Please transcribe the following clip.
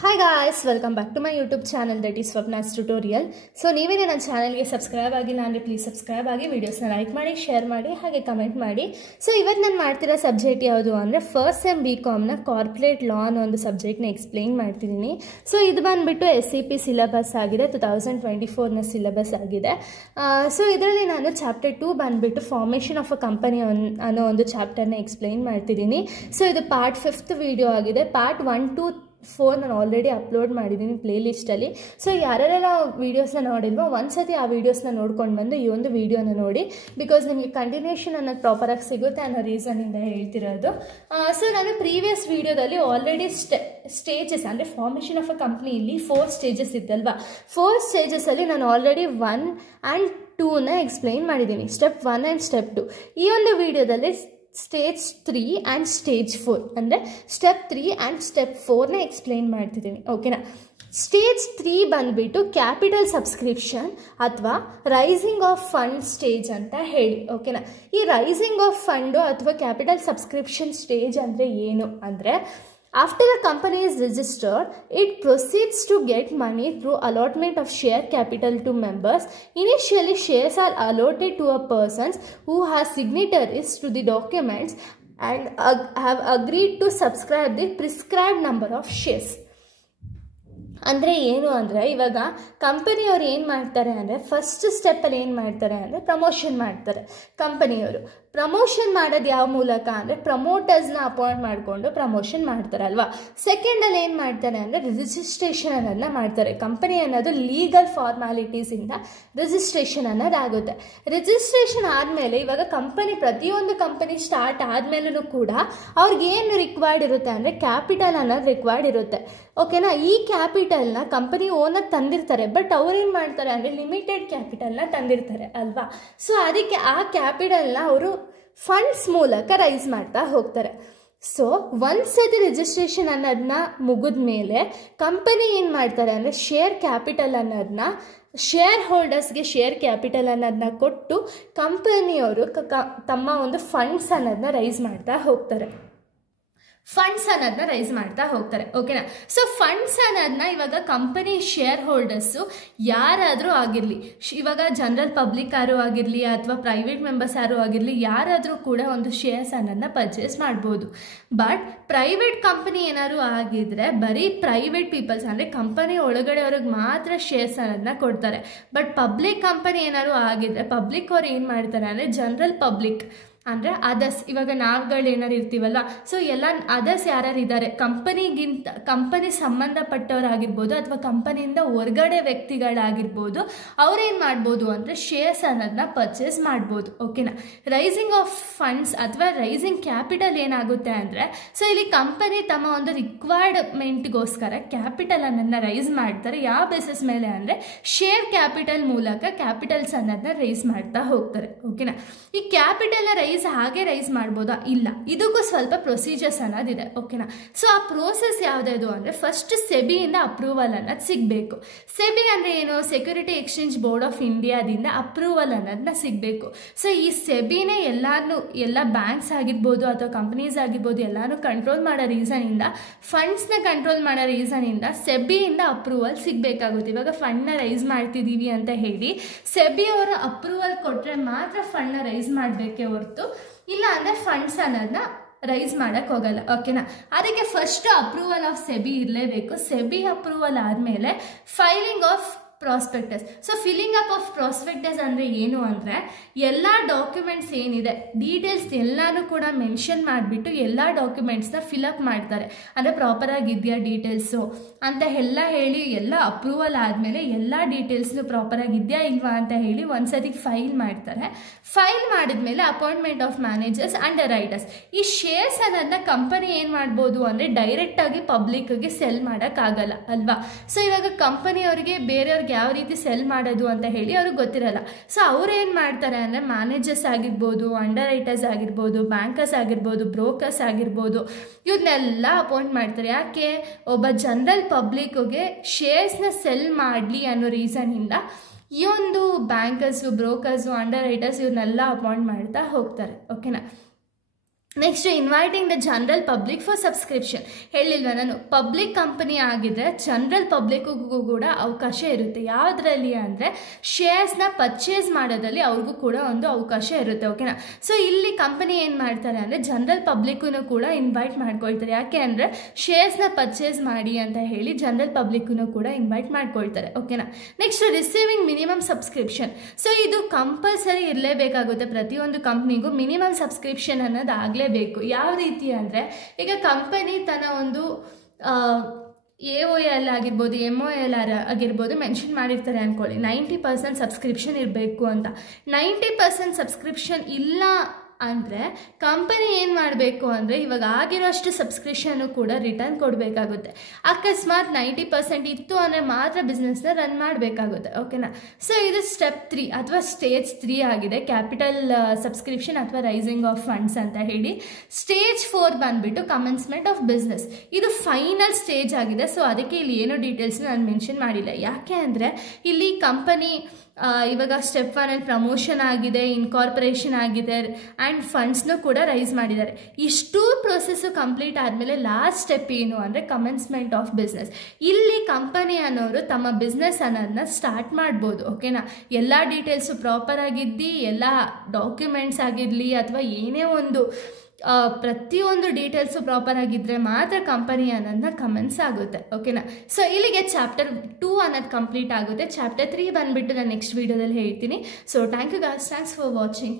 Hi guys, welcome back to my YouTube channel that is Swapna's Tutorial. So ನೀವೇನೇ ನನ್ನ ಚಾನೆಲ್ಗೆ subscribe ಆಗಿಲ್ಲ ಅಂದರೆ ಪ್ಲೀಸ್ ಸಬ್ಸ್ಕ್ರೈಬ್ ಆಗಿ ವಿಡಿಯೋಸ್ನ ಲೈಕ್ ಮಾಡಿ ಶೇರ್ ಮಾಡಿ ಹಾಗೆ ಕಮೆಂಟ್ ಮಾಡಿ. ಸೊ ಇವತ್ತು ನಾನು ಮಾಡ್ತಿರೋ ಸಬ್ಜೆಕ್ಟ್ ಯಾವುದು ಅಂದರೆ ಫಸ್ಟ್ ಸೆಮ್ BComನ ಕಾರ್ಪೊರೇಟ್ ಲಾ ಅನ್ನೋ ಒಂದು ಸಬ್ಜೆಕ್ಟ್ನ ಎಕ್ಸ್ಪ್ಲೇನ್ ಮಾಡ್ತಿದ್ದೀನಿ. ಸೊ ಇದು ಬಂದುಬಿಟ್ಟು SCP ಸಿಲೆಬಸ್ ಆಗಿದೆ, 2024ನ ಸಿಲೆಬಸ್ ಆಗಿದೆ. ಸೊ ಇದರಲ್ಲಿ ನಾನು ಚಾಪ್ಟರ್ 2 ಬಂದುಬಿಟ್ಟು ಫಾರ್ಮೇಷನ್ ಆಫ್ ಅ ಕಂಪನಿ ಅನ್ನೋ ಒಂದು ಚಾಪ್ಟರ್ನ ಎಕ್ಸ್ಪ್ಲೇನ್ ಮಾಡ್ತಿದ್ದೀನಿ. ಸೊ ಇದು ಪಾರ್ಟ್ 5th ವಿಡಿಯೋ ಆಗಿದೆ. ಪಾರ್ಟ್ 1 to 4 ನಾನು ಆಲ್ರೆಡಿ ಅಪ್ಲೋಡ್ ಮಾಡಿದ್ದೀನಿ ಪ್ಲೇಲಿಸ್ಟಲ್ಲಿ. ಸೊ ಯಾರೆಲ್ಲ ವೀಡಿಯೋಸ್ನ ನೋಡಿಲ್ವೋ ಒಂದ್ಸತಿ ಆ ವೀಡಿಯೋಸ್ನ ನೋಡ್ಕೊಂಡು ಬಂದು ಈ ಒಂದು ವೀಡಿಯೋನ ನೋಡಿ, ಬಿಕಾಸ್ ನಿಮಗೆ ಕಂಟಿನ್ಯೂಷನ್ ಅನ್ನೋದು ಪ್ರಾಪರಾಗಿ ಸಿಗುತ್ತೆ ಅನ್ನೋ ರೀಸನಿಂದ ಹೇಳ್ತಿರೋದು. ಸೊ ನಾನು ಪ್ರೀವಿಯಸ್ ವೀಡಿಯೋದಲ್ಲಿ ಆಲ್ರೆಡಿ ಸ್ಟೇಜಸ್ ಅಂದರೆ ಫಾರ್ಮೇಷನ್ ಆಫ್ ಅ ಕಂಪ್ನಿಯಲ್ಲಿ 4 ಸ್ಟೇಜಸ್ ಇತ್ತಲ್ವಾ, 4 ಸ್ಟೇಜಸಲ್ಲಿ ನಾನು ಆಲ್ರೆಡಿ 1 and 2ನ ಎಕ್ಸ್ಪ್ಲೈನ್ ಮಾಡಿದ್ದೀನಿ, ಸ್ಟೆಪ್ 1 and ಸ್ಟೆಪ್ 2. ಈ ಒಂದು ವೀಡಿಯೋದಲ್ಲಿ ಸ್ಟೇಜ್ 3 and ಸ್ಟೇಜ್ 4 ಅಂದರೆ ಸ್ಟೆಪ್ 3 and ಸ್ಟೆಪ್ 4ನ ಎಕ್ಸ್ಪ್ಲೈನ್ ಮಾಡ್ತಿದ್ದೀನಿ. ಓಕೆನಾ. ಸ್ಟೇಜ್ 3 ಬಂದುಬಿಟ್ಟು ಕ್ಯಾಪಿಟಲ್ ಸಬ್ಸ್ಕ್ರಿಪ್ಷನ್ ಅಥವಾ ರೈಸಿಂಗ್ ಆಫ್ ಫಂಡ್ ಸ್ಟೇಜ್ ಅಂತ ಹೇಳಿ. ಓಕೆನಾ. ಈ ರೈಸಿಂಗ್ ಆಫ್ ಫಂಡು ಅಥವಾ ಕ್ಯಾಪಿಟಲ್ ಸಬ್ಸ್ಕ್ರಿಪ್ಷನ್ ಸ್ಟೇಜ್ ಅಂದರೆ ಏನು ಅಂದರೆ, after a company is registered, it proceeds to get money through allotment of share capital to members. Initially, shares are allotted to a person who has signatories to the documents and have agreed to subscribe the prescribed number of shares. ಅಂದರೆ ಏನು ಅಂದರೆ, ಇವಾಗ ಕಂಪನಿಯವರು ಏನು ಮಾಡ್ತಾರೆ ಅಂದರೆ, first ಸ್ಟೆಪ್ಪಲ್ಲಿ ಏನು ಮಾಡ್ತಾರೆ ಅಂದರೆ ಪ್ರಮೋಷನ್ ಮಾಡ್ತಾರೆ. ಕಂಪನಿಯವರು ಪ್ರಮೋಷನ್ ಮಾಡೋದು ಯಾವ ಮೂಲಕ ಅಂದರೆ ಪ್ರಮೋಟರ್ಸ್ನ ಅಪಾಯಿಂಟ್ ಮಾಡಿಕೊಂಡು ಪ್ರಮೋಷನ್ ಮಾಡ್ತಾರೆ ಅಲ್ವಾ. ಸೆಕೆಂಡಲ್ಲಿ ಏನು ಮಾಡ್ತಾರೆ ಅಂದರೆ ರಿಜಿಸ್ಟ್ರೇಷನ್ ಅನ್ನೋದನ್ನ ಮಾಡ್ತಾರೆ. ಕಂಪನಿ ಅನ್ನೋದು ಲೀಗಲ್ ಫಾರ್ಮ್ಯಾಲಿಟೀಸಿಂದ ರಿಜಿಸ್ಟ್ರೇಷನ್ ಅನ್ನೋದಾಗುತ್ತೆ. ರಿಜಿಸ್ಟ್ರೇಷನ್ ಆದಮೇಲೆ ಇವಾಗ ಕಂಪನಿ ಪ್ರತಿಯೊಂದು ಕಂಪನಿ ಸ್ಟಾರ್ಟ್ ಆದಮೇಲೂ ಕೂಡ ಅವ್ರಿಗೇನು ರಿಕ್ವೈರ್ಡ್ ಇರುತ್ತೆ ಅಂದರೆ ಕ್ಯಾಪಿಟಲ್ ಅನ್ನೋದು ರಿಕ್ವೈರ್ಡ್ ಇರುತ್ತೆ. ಓಕೆನಾ. ಈ ಕ್ಯಾಪಿಟಲ್ನ ಕಂಪನಿ ಓನರ್ ತಂದಿರ್ತಾರೆ, ಬಟ್ ಅವ್ರೇನು ಮಾಡ್ತಾರೆ ಅಂದರೆ ಲಿಮಿಟೆಡ್ ಕ್ಯಾಪಿಟಲ್ನ ತಂದಿರ್ತಾರೆ ಅಲ್ವಾ. ಸೊ ಅದಕ್ಕೆ ಆ ಕ್ಯಾಪಿಟಲ್ನ ಅವರು ಫಂಡ್ಸ್ ಮೂಲಕ ರೈಸ್ ಮಾಡ್ತಾ ಹೋಗ್ತಾರೆ. ಸೊ ಒಂದ್ಸತಿ ರಿಜಿಸ್ಟ್ರೇಷನ್ ಅನ್ನೋದನ್ನ ಮುಗಿದ ಮೇಲೆ ಕಂಪನಿ ಏನು ಮಾಡ್ತಾರೆ ಅಂದರೆ ಶೇರ್ ಕ್ಯಾಪಿಟಲ್ ಅನ್ನೋದನ್ನ ಶೇರ್ ಹೋಲ್ಡರ್ಸ್ಗೆ ಶೇರ್ ಕ್ಯಾಪಿಟಲ್ ಅನ್ನೋದನ್ನ ಕೊಟ್ಟು ಕಂಪನಿಯವರು ತಮ್ಮ ಒಂದು ಫಂಡ್ಸ್ ಅನ್ನೋದನ್ನ ರೈಸ್ ಮಾಡ್ತಾ ಹೋಗ್ತಾರೆ. ಓಕೆನಾ. ಸೊ ಫಂಡ್ಸ್ ಅನ್ನೋದನ್ನ ಇವಾಗ ಕಂಪನಿ ಶೇರ್ ಹೋಲ್ಡರ್ಸು ಯಾರಾದರೂ ಆಗಿರಲಿ, ಇವಾಗ ಜನರಲ್ ಪಬ್ಲಿಕ್ ಯಾರು ಆಗಿರಲಿ ಅಥವಾ ಪ್ರೈವೇಟ್ ಮೆಂಬರ್ಸ್ ಯಾರು ಆಗಿರಲಿ, ಯಾರಾದರೂ ಕೂಡ ಒಂದು ಶೇರ್ಸ್ ಅನ್ನೋದನ್ನ ಪರ್ಚೇಸ್ ಮಾಡ್ಬೋದು. ಬಟ್ ಪ್ರೈವೇಟ್ ಕಂಪನಿ ಏನಾದ್ರು ಆಗಿದ್ರೆ ಬರೀ ಪ್ರೈವೇಟ್ ಪೀಪಲ್ಸ್ ಅಂದರೆ ಕಂಪನಿ ಒಳಗಡೆ ಅವ್ರಿಗೆ ಮಾತ್ರ ಶೇರ್ಸ್ ಅನ್ನೋದನ್ನ ಕೊಡ್ತಾರೆ. ಬಟ್ ಪಬ್ಲಿಕ್ ಕಂಪನಿ ಏನಾದ್ರು ಆಗಿದ್ರೆ ಪಬ್ಲಿಕ್ ಅವ್ರು ಏನು ಮಾಡ್ತಾರೆ ಅಂದರೆ ಜನರಲ್ ಪಬ್ಲಿಕ್ ಅಂದರೆ ಅದರ್ಸ್, ಇವಾಗ ನಾವುಗಳು ಏನಾರು ಇರ್ತೀವಲ್ಲ, ಸೊ ಎಲ್ಲ ಅದರ್ಸ್ ಯಾರ್ಯಾರು ಇದ್ದಾರೆ ಕಂಪನಿ ಸಂಬಂಧಪಟ್ಟವರಾಗಿರ್ಬೋದು ಅಥವಾ ಕಂಪನಿಯಿಂದ ಹೊರಗಡೆ ವ್ಯಕ್ತಿಗಳಾಗಿರ್ಬೋದು, ಅವ್ರೇನು ಮಾಡ್ಬೋದು ಅಂದರೆ ಶೇರ್ಸ್ ಅನ್ನೋದನ್ನ ಪರ್ಚೇಸ್ ಮಾಡ್ಬೋದು. ಓಕೆನಾ. ರೈಸಿಂಗ್ ಆಫ್ ಫಂಡ್ಸ್ ಅಥವಾ ರೈಸಿಂಗ್ ಕ್ಯಾಪಿಟಲ್ ಏನಾಗುತ್ತೆ ಅಂದರೆ, ಸೊ ಇಲ್ಲಿ ಕಂಪನಿ ತಮ್ಮ ಒಂದು ರಿಕ್ವೈರ್ಮೆಂಟ್ಗೋಸ್ಕರ ಕ್ಯಾಪಿಟಲ್ ಅನ್ನೋದನ್ನ ರೈಸ್ ಮಾಡ್ತಾರೆ. ಯಾವ ಬೇಸಿಸ್ ಮೇಲೆ ಅಂದರೆ ಶೇರ್ ಕ್ಯಾಪಿಟಲ್ ಮೂಲಕ ಕ್ಯಾಪಿಟಲ್ಸ್ ಅನ್ನೋದನ್ನ ರೈಸ್ ಮಾಡ್ತಾ ಹೋಗ್ತಾರೆ. ಓಕೆನಾ. ಈ ಕ್ಯಾಪಿಟಲ್ನ ಹಾಗೆ ರೈಸ್ ಮಾಡ್ಬೋದಾ? ಇಲ್ಲ, ಇದಕ್ಕೂ ಸ್ವಲ್ಪ ಪ್ರೊಸೀಜರ್ಸ್ ಅನ್ನೋದಿದೆ. ಓಕೆನಾ. ಸೊ ಆ ಪ್ರೋಸೆಸ್ ಯಾವುದಾದ್ರು ಅಂದರೆ ಫಸ್ಟ್ ಸೆಬಿಯಿಂದ ಅಪ್ರೂವಲ್ ಅನ್ನೋದು ಸಿಗಬೇಕು. ಸೆಬಿ ಅಂದರೆ ಏನು? ಸೆಕ್ಯೂರಿಟಿ ಎಕ್ಸ್ಚೇಂಜ್ ಬೋರ್ಡ್ ಆಫ್ ಇಂಡಿಯಾದಿಂದ ಅಪ್ರೂವಲ್ ಅನ್ನೋದನ್ನ ಸಿಗಬೇಕು. ಸೊ ಈ ಸೆಬಿನೇ ಎಲ್ಲ ಬ್ಯಾಂಕ್ಸ್ ಆಗಿರ್ಬೋದು ಅಥವಾ ಕಂಪನೀಸ್ ಆಗಿರ್ಬೋದು ಎಲ್ಲಾನು ಕಂಟ್ರೋಲ್ ಮಾಡೋ ರೀಸನಿಂದ, ಫಂಡ್ಸ್ನ ಕಂಟ್ರೋಲ್ ಮಾಡೋ ರೀಸನಿಂದ ಸೆಬಿಯಿಂದ ಅಪ್ರೂವಲ್ ಸಿಗಬೇಕಾಗುತ್ತೆ. ಇವಾಗ ಫಂಡ್ನ ರೈಸ್ ಮಾಡ್ತಿದ್ದೀವಿ ಅಂತ ಹೇಳಿ ಸೆಬಿ ಅವರ ಅಪ್ರೂವಲ್ ಕೊಟ್ಟರೆ ಮಾತ್ರ ಫಂಡ್ನ ರೈಸ್ ಮಾಡಬೇಕೇ ಹೊರತು ಇಲ್ಲ ಅಂದರೆ ಫಂಡ್ಸ್ ಅನ್ನೋದನ್ನ ರೈಸ್ ಮಾಡೋಕ್ಕೆ ಹೋಗಲ್ಲ. ಓಕೆನಾ. ಅದಕ್ಕೆ ಫಸ್ಟ್ ಅಪ್ರೂವಲ್ ಆಫ್ ಸೆಬಿ ಇರಲೇಬೇಕು. ಸೆಬಿ ಅಪ್ರೂವಲ್ ಆದಮೇಲೆ filing of prospectus. So filling up of prospectus ಅಂದರೆ ಏನು ಅಂದರೆ ಎಲ್ಲ ಡಾಕ್ಯುಮೆಂಟ್ಸ್ ಏನಿದೆ ಡೀಟೇಲ್ಸ್ ಎಲ್ಲನೂ ಕೂಡ ಮೆನ್ಷನ್ ಮಾಡಿಬಿಟ್ಟು ಎಲ್ಲ ಡಾಕ್ಯುಮೆಂಟ್ಸ್ನ ಫಿಲಪ್ ಮಾಡ್ತಾರೆ. ಅಂದರೆ ಪ್ರಾಪರಾಗಿದೆಯಾ ಡೀಟೇಲ್ಸು ಅಂತ ಎಲ್ಲ ಹೇಳಿ ಎಲ್ಲ ಅಪ್ರೂವಲ್ ಆದಮೇಲೆ ಎಲ್ಲ ಡೀಟೇಲ್ಸ್ನು ಪ್ರಾಪರಾಗಿದೆಯಾ ಇಲ್ವಾ ಅಂತ ಹೇಳಿ ಒಂದ್ಸತಿ ಫೈಲ್ ಮಾಡ್ತಾರೆ. ಫೈಲ್ ಮಾಡಿದ್ಮೇಲೆ appointment of managers and writers. ಈ ಶೇರ್ಸ್ ಅನ್ನೋದನ್ನ ಕಂಪನಿ ಏನು ಮಾಡ್ಬೋದು ಅಂದರೆ ಡೈರೆಕ್ಟಾಗಿ ಪಬ್ಲಿಕ್ಗೆ ಸೆಲ್ ಮಾಡೋಕ್ಕಾಗಲ್ಲ ಅಲ್ವಾ. ಸೊ ಇವಾಗ ಕಂಪನಿಯವರಿಗೆ ಬೇರೆಯವ್ರಿಗೆ ಯಾವ ರೀತಿ ಸೆಲ್ ಮಾಡೋದು ಅಂತ ಹೇಳಿ ಅವ್ರಿಗೆ ಗೊತ್ತಿರಲ್ಲ. ಸೊ ಅವ್ರು ಏನು ಮಾಡ್ತಾರೆ ಅಂದರೆ ಮ್ಯಾನೇಜರ್ಸ್ ಆಗಿರ್ಬೋದು, ಅಂಡರ್ ರೈಟರ್ಸ್ ಆಗಿರ್ಬೋದು, ಬ್ಯಾಂಕರ್ಸ್ ಆಗಿರ್ಬೋದು, ಬ್ರೋಕರ್ಸ್ ಆಗಿರ್ಬೋದು, ಇವನ್ನೆಲ್ಲ ಅಪಾಯಿಂಟ್ ಮಾಡ್ತಾರೆ. ಯಾಕೆ? ಒಬ್ಬ ಜನರಲ್ ಪಬ್ಲಿಕ್ಗೆ ಶೇರ್ಸ್ನ ಸೆಲ್ ಮಾಡಲಿ ಅನ್ನೋ ರೀಸನಿಂದ ಈ ಒಂದು ಬ್ಯಾಂಕರ್ಸು, ಬ್ರೋಕರ್ಸು, ಅಂಡರ್ ರೈಟರ್ಸ್ ಇವನ್ನೆಲ್ಲ ಅಪಾಯಿಂಟ್ ಮಾಡ್ತಾ ಹೋಗ್ತಾರೆ. ಓಕೆನಾ. Next inviting the general public for subscription. ಹೇಳಿಲ್ವ ನಾನು, ಪಬ್ಲಿಕ್ ಕಂಪನಿ ಆಗಿದ್ರೆ ಜನರಲ್ ಪಬ್ಲಿಕ್ಗೂ ಕೂಡ ಅವಕಾಶ ಇರುತ್ತೆ. ಯಾವುದರಲ್ಲಿ ಅಂದರೆ ಶೇರ್ಸ್ನ ಪರ್ಚೇಸ್ ಮಾಡೋದ್ರಲ್ಲಿ ಅವ್ರಿಗೂ ಕೂಡ ಒಂದು ಅವಕಾಶ ಇರುತ್ತೆ. ಓಕೆನಾ. ಸೊ ಇಲ್ಲಿ ಕಂಪನಿ ಏನು ಮಾಡ್ತಾರೆ ಅಂದರೆ ಜನರಲ್ ಪಬ್ಲಿಕ್ಕೂ ಕೂಡ ಇನ್ವೈಟ್ ಮಾಡ್ಕೊಳ್ತಾರೆ. ಯಾಕೆ ಅಂದರೆ ಶೇರ್ಸ್ನ ಪರ್ಚೇಸ್ ಮಾಡಿ ಅಂತ ಹೇಳಿ ಜನರಲ್ ಪಬ್ಲಿಕ್ಕೂ ಕೂಡ ಇನ್ವೈಟ್ ಮಾಡ್ಕೊಳ್ತಾರೆ. ಓಕೆನಾ. Next receiving minimum subscription. So ಇದು ಕಂಪಲ್ಸರಿ ಇರಲೇಬೇಕಾಗುತ್ತೆ. ಪ್ರತಿಯೊಂದು ಕಂಪ್ನಿಗೂ ಮಿನಿಮಮ್ ಸಬ್ಸ್ಕ್ರಿಪ್ಷನ್ ಅನ್ನೋದು ಆಗಲೇಬೇಕು. ಯಾವ ರೀತಿ ಅಂದರೆ ಈಗ ಕಂಪನಿ ತನ್ನ ಒಂದು AOL ಆಗಿರ್ಬೋದು, MOL ಆಗಿರ್ಬೋದು ಮೆನ್ಷನ್ ಮಾಡಿರ್ತಾರೆ ಅಂದ್ಕೊಳ್ಳಿ, 90% ಸಬ್ಸ್ಕ್ರಿಪ್ಷನ್ ಇರಬೇಕು ಅಂತ. 90% ಸಬ್ಸ್ಕ್ರಿಪ್ಷನ್ ಇಲ್ಲ ಅಂದರೆ ಕಂಪನಿ ಏನು ಮಾಡಬೇಕು ಅಂದರೆ ಇವಾಗ ಆಗಿರೋಷ್ಟು ಸಬ್ಸ್ಕ್ರಿಪ್ಷನ್ನು ಕೂಡ ರಿಟರ್ನ್ ಕೊಡಬೇಕಾಗುತ್ತೆ. ಅಕಸ್ಮಾತ್ 90% ಇತ್ತು ಅಂದರೆ ಮಾತ್ರ ಬಿಸ್ನೆಸ್ನ ರನ್ ಮಾಡಬೇಕಾಗುತ್ತೆ. ಓಕೆನಾ. ಸೊ ಇದು ಸ್ಟೆಪ್ 3 ಅಥವಾ ಸ್ಟೇಜ್ 3 ಆಗಿದೆ, ಕ್ಯಾಪಿಟಲ್ ಸಬ್ಸ್ಕ್ರಿಪ್ಷನ್ ಅಥವಾ ರೈಸಿಂಗ್ ಆಫ್ ಫಂಡ್ಸ್ ಅಂತ ಹೇಳಿ. ಸ್ಟೇಜ್ 4 ಬಂದುಬಿಟ್ಟು ಕಮೆನ್ಸ್ಮೆಂಟ್ ಆಫ್ ಬಿಸ್ನೆಸ್. ಇದು ಫೈನಲ್ ಸ್ಟೇಜ್ ಆಗಿದೆ. ಸೊ ಅದಕ್ಕೆ ಇಲ್ಲಿ ಏನೋ ಡೀಟೇಲ್ಸ್ನ ನಾನು ಮೆನ್ಷನ್ ಮಾಡಿಲ್ಲ. ಯಾಕೆ ಅಂದರೆ ಇಲ್ಲಿ ಕಂಪನಿ ಇವಾಗ ಸ್ಟೆಪ್ 1 ಪ್ರಮೋಷನ್ ಆಗಿದೆ, ಇನ್ಕಾರ್ಪೊರೇಷನ್ ಆಗಿದೆ ಆ್ಯಂಡ್ ಫಂಡ್ಸ್ನೂ ಕೂಡ ರೈಸ್ ಮಾಡಿದ್ದಾರೆ. ಇಷ್ಟೂ ಪ್ರೊಸೆಸ್ಸು ಕಂಪ್ಲೀಟ್ ಆದಮೇಲೆ ಲಾಸ್ಟ್ ಸ್ಟೆಪ್ ಏನು ಅಂದರೆ ಕಮೆನ್ಸ್ಮೆಂಟ್ ಆಫ್ ಬಿಸ್ನೆಸ್. ಇಲ್ಲಿ ಕಂಪನಿ ಅನ್ನೋರು ತಮ್ಮ ಬಿಸ್ನೆಸ್ ಅನ್ನೋದನ್ನ ಸ್ಟಾರ್ಟ್ ಮಾಡ್ಬೋದು. ಓಕೆನಾ. ಎಲ್ಲ ಡೀಟೇಲ್ಸು ಪ್ರಾಪರ್ ಆಗಿದ್ದು, ಎಲ್ಲ ಡಾಕ್ಯುಮೆಂಟ್ಸ್ ಆಗಿರಲಿ ಅಥವಾ ಏನೇ ಒಂದು ಪ್ರತಿಯೊಂದು ಡೀಟೇಲ್ಸು ಪ್ರಾಪರ್ ಆಗಿದ್ದರೆ ಮಾತ್ರ ಕಂಪನಿ ಅನ್ನೋದನ್ನ ಕಮೆನ್ಸ್ ಆಗುತ್ತೆ. ಓಕೆನಾ. ಸೊ ಇಲ್ಲಿಗೆ ಚಾಪ್ಟರ್ 2 ಅನ್ನೋದು ಕಂಪ್ಲೀಟ್ ಆಗುತ್ತೆ. ಚಾಪ್ಟರ್ 3 ಬಂದುಬಿಟ್ಟು ನಾನು ನೆಕ್ಸ್ಟ್ ವೀಡಿಯೋದಲ್ಲಿ ಹೇಳ್ತೀನಿ. So thank you guys, thanks for watching.